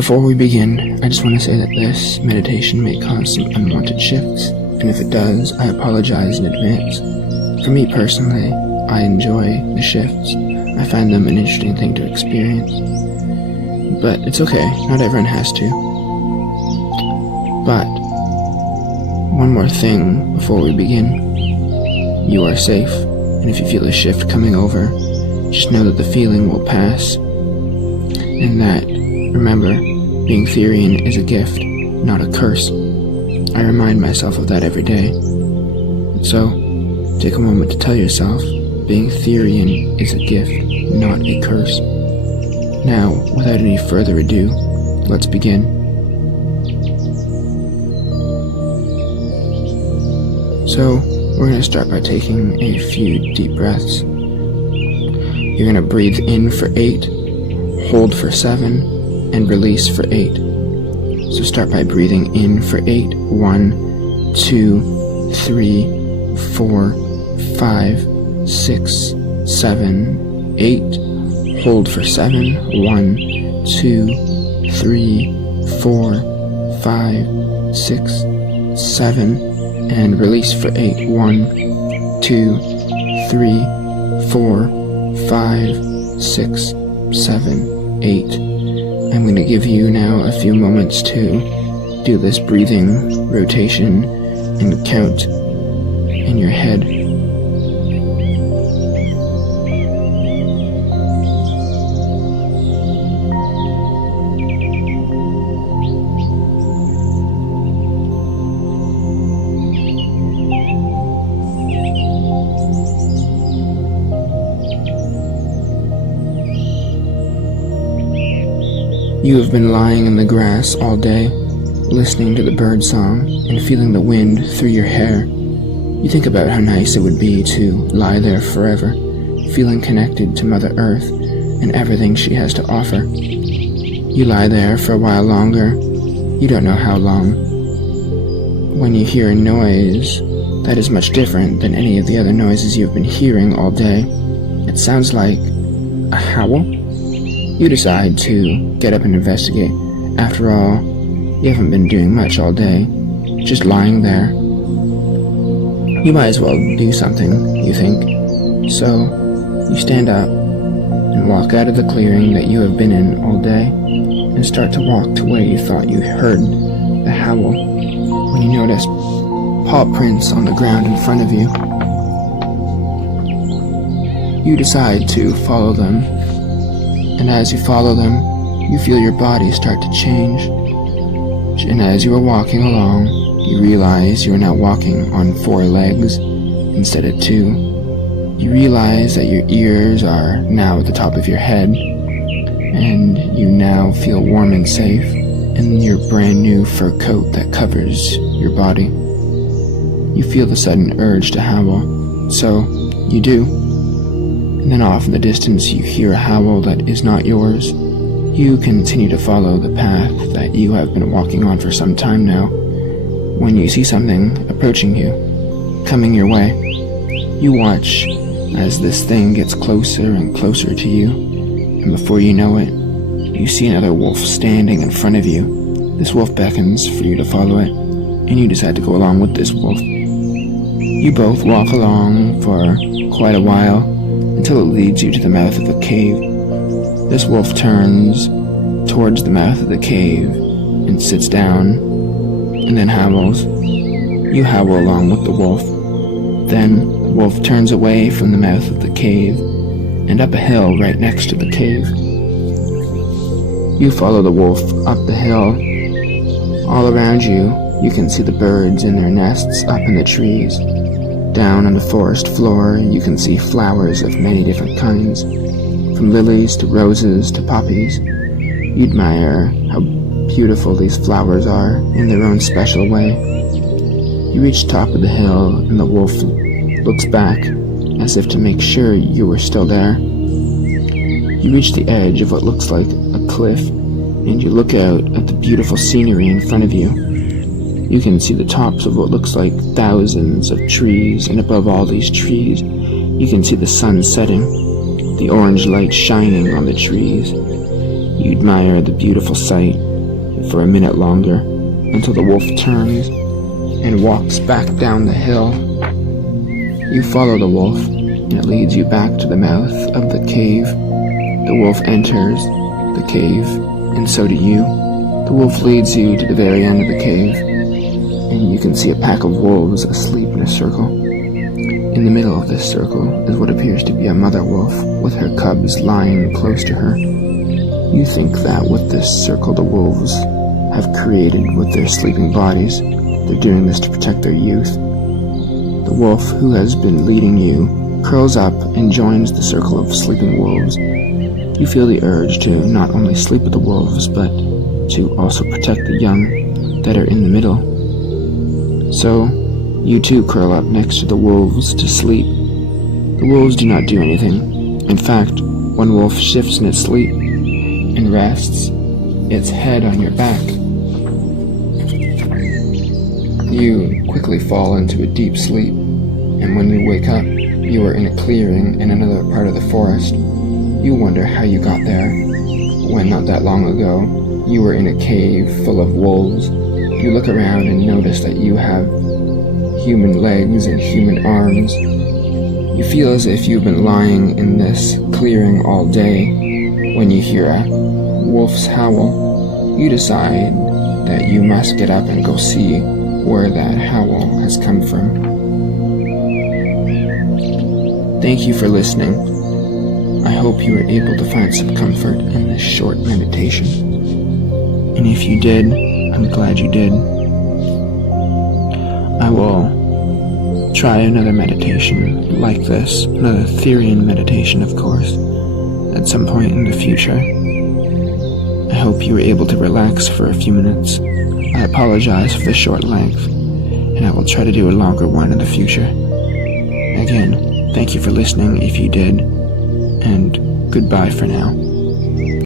Before we begin, I just want to say that this meditation may cause some unwanted shifts, and if it does, I apologize in advance. For me personally, I enjoy the shifts. I find them an interesting thing to experience. But it's okay, not everyone has to. But one more thing before we begin. You are safe, and if you feel a shift coming over, just know that the feeling will pass, and that, remember, being Therian is a gift, not a curse. I remind myself of that every day. So, take a moment to tell yourself, being Therian is a gift, not a curse. Now, without any further ado, let's begin. So, we're going to start by taking a few deep breaths. You're going to breathe in for 8, hold for 7, and release for 8. So start by breathing in for 8. 1, 2, 3, 4, 5, 6, 7, 8. Hold for 7. 1, 2, 3, 4, 5, 6, 7. And release for 8. 1, 2, 3, 4, 5, 6, 7, 8. I'm going to give you now a few moments to do this breathing rotation and count in your head. You have been lying in the grass all day, listening to the bird song and feeling the wind through your hair. You think about how nice it would be to lie there forever, feeling connected to Mother Earth and everything she has to offer. You lie there for a while longer, you don't know how long. When you hear a noise that is much different than any of the other noises you've been hearing all day, it sounds like a howl. You decide to get up and investigate. After all, you haven't been doing much all day, just lying there. You might as well do something, you think. So, you stand up and walk out of the clearing that you have been in all day and start to walk to where you thought you heard the howl, when you notice paw prints on the ground in front of you. You decide to follow them. And as you follow them, you feel your body start to change. And as you are walking along, you realize you are now walking on 4 legs instead of 2. You realize that your ears are now at the top of your head, and you now feel warm and safe in your brand new fur coat that covers your body. You feel the sudden urge to howl, so you do. And then off in the distance you hear a howl that is not yours. You continue to follow the path that you have been walking on for some time now, when you see something approaching you, coming your way. You watch as this thing gets closer and closer to you, and before you know it, you see another wolf standing in front of you. This wolf beckons for you to follow it, and you decide to go along with this wolf. You both walk along for quite a while, until it leads you to the mouth of a cave. This wolf turns towards the mouth of the cave and sits down, and then howls. You howl along with the wolf. Then the wolf turns away from the mouth of the cave and up a hill right next to the cave. You follow the wolf up the hill. All around you, you can see the birds in their nests up in the trees. Down on the forest floor, you can see flowers of many different kinds, from lilies to roses to poppies. You admire how beautiful these flowers are in their own special way. You reach the top of the hill, and the wolf looks back, as if to make sure you were still there. You reach the edge of what looks like a cliff, and you look out at the beautiful scenery in front of you. You can see the tops of what looks like thousands of trees, and above all these trees, you can see the sun setting, the orange light shining on the trees. You admire the beautiful sight, for a minute longer, until the wolf turns and walks back down the hill. You follow the wolf, and it leads you back to the mouth of the cave. The wolf enters the cave, and so do you. The wolf leads you to the very end of the cave, and you can see a pack of wolves asleep in a circle. In the middle of this circle is what appears to be a mother wolf with her cubs lying close to her. You think that with this circle the wolves have created with their sleeping bodies, they're doing this to protect their youth. The wolf who has been leading you curls up and joins the circle of sleeping wolves. You feel the urge to not only sleep with the wolves, but to also protect the young that are in the middle. So, you too curl up next to the wolves to sleep. The wolves do not do anything. In fact, one wolf shifts in its sleep and rests its head on your back. You quickly fall into a deep sleep, and when you wake up, you are in a clearing in another part of the forest. You wonder how you got there, when not that long ago, you were in a cave full of wolves. You look around and notice that you have human legs and human arms. You feel as if you've been lying in this clearing all day. When you hear a wolf's howl, you decide that you must get up and go see where that howl has come from. Thank you for listening. I hope you were able to find some comfort in this short meditation. And if you did, I'm glad you did. I will try another meditation like this, another Therian meditation, of course, at some point in the future. I hope you were able to relax for a few minutes. I apologize for the short length, and I will try to do a longer one in the future. Again, thank you for listening if you did, and goodbye for now.